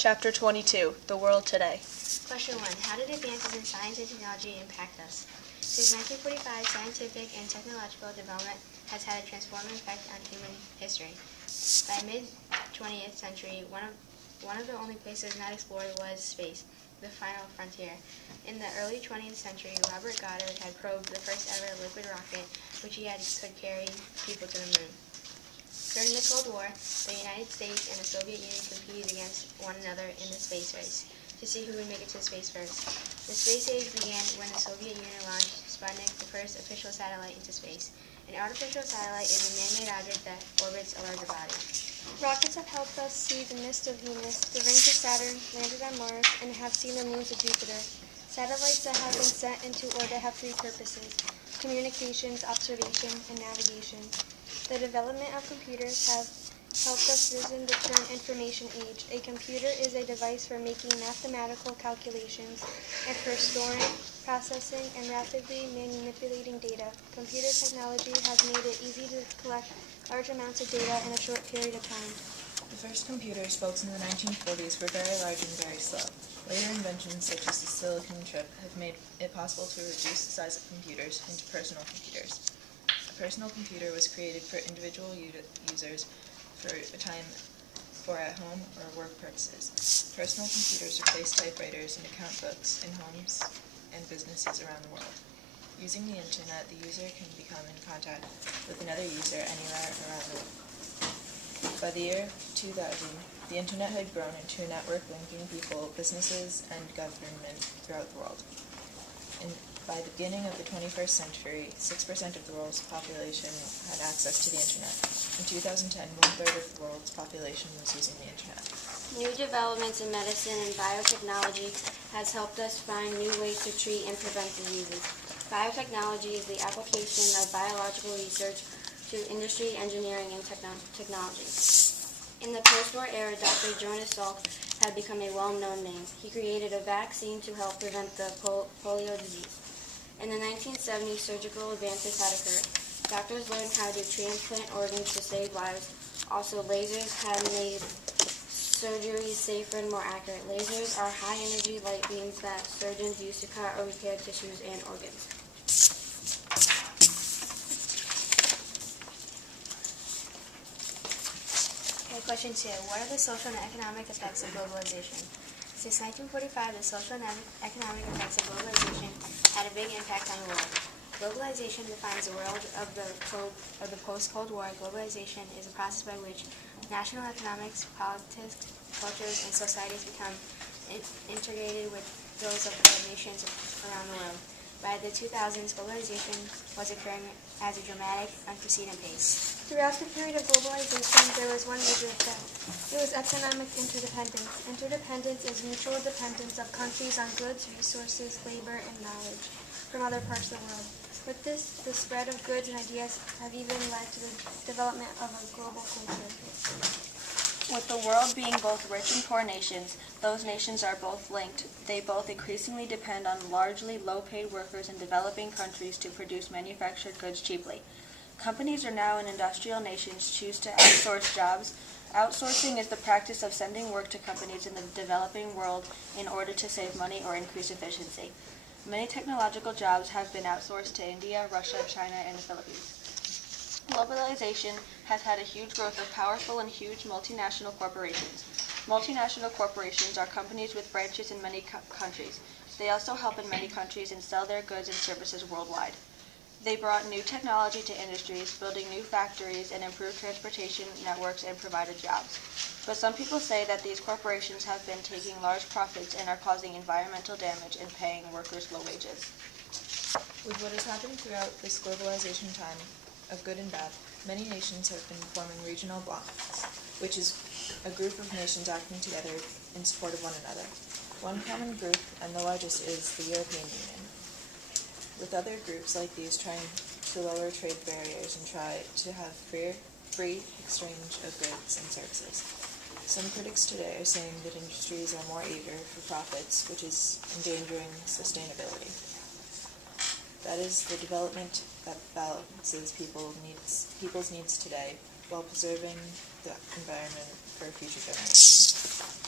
Chapter 22, The World Today. Question 1. How did advances in science and technology impact us? Since 1945, scientific and technological development has had a transformative effect on human history. By mid-20th century, one of the only places not explored was space, the final frontier. In the early 20th century, Robert Goddard had probed the first ever liquid rocket, which could carry people to the moon. During the Cold War, the United States and the Soviet Union competed against one another in the space race to see who would make it to space first. The space age began when the Soviet Union launched Sputnik, the first official satellite into space. An artificial satellite is a man-made object that orbits a larger body. Rockets have helped us see the mist of Venus, the rings of Saturn, landed on Mars, and have seen the moons of Jupiter. Satellites that have been sent into orbit have three purposes: communications, observation, and navigation. The development of computers have helped us risen the term information age. A computer is a device for making mathematical calculations and for storing, processing, and rapidly manipulating data. Computer technology has made it easy to collect large amounts of data in a short period of time. The first computers, built in the 1940s, were very large and very slow. Later inventions, such as the silicon chip, have made it possible to reduce the size of computers into personal computers. A personal computer was created for individual users for a time for at home or work purposes. Personal computers replaced typewriters and account books in homes and businesses around the world. Using the internet, the user can become in contact with another user anywhere around the world. By the year 2000, the internet had grown into a network linking people, businesses, and government throughout the world. By the beginning of the 21st century, 6% of the world's population had access to the internet. In 2010, one-third of the world's population was using the internet. New developments in medicine and biotechnology has helped us find new ways to treat and prevent diseases. Biotechnology is the application of biological research to industry, engineering, and technology. In the post-war era, Dr. Jonas Salk had become a well-known name. He created a vaccine to help prevent the polio disease. In the 1970s, surgical advances had occurred. Doctors learned how to transplant organs to save lives. Also, lasers have made surgery safer and more accurate. Lasers are high-energy light beams that surgeons use to cut or repair tissues and organs. Question 2. What are the social and economic effects of globalization? Since 1945, the social and economic effects of globalization had a big impact on the world. Globalization defines the world of the post-Cold War. Globalization is a process by which national economics, politics, cultures, and societies become integrated with those of the nations around the world. By the 2000s, globalization was occurring at a dramatic, unprecedented pace. Throughout the period of globalization, there was one major effect. It was economic interdependence. Interdependence is mutual dependence of countries on goods, resources, labor, and knowledge from other parts of the world. With this, the spread of goods and ideas have even led to the development of a global culture. With the world being both rich and poor nations, those nations are both linked. They both increasingly depend on largely low-paid workers in developing countries to produce manufactured goods cheaply. Companies are now in industrial nations choose to outsource jobs. Outsourcing is the practice of sending work to companies in the developing world in order to save money or increase efficiency. Many technological jobs have been outsourced to India, Russia, China, and the Philippines. Globalization has had a huge growth of powerful and huge multinational corporations. Multinational corporations are companies with branches in many countries. They also help in many countries and sell their goods and services worldwide. They brought new technology to industries, building new factories and improved transportation networks and provided jobs. But some people say that these corporations have been taking large profits and are causing environmental damage and paying workers low wages. With what has happened throughout this globalization time, of good and bad, many nations have been forming regional blocs, which is a group of nations acting together in support of one another. One common group, and the largest, is the European Union, with other groups like these trying to lower trade barriers and try to have free exchange of goods and services. Some critics today are saying that industries are more eager for profits, which is endangering sustainability. That is the development that balances people's needs today while preserving the environment for future generations.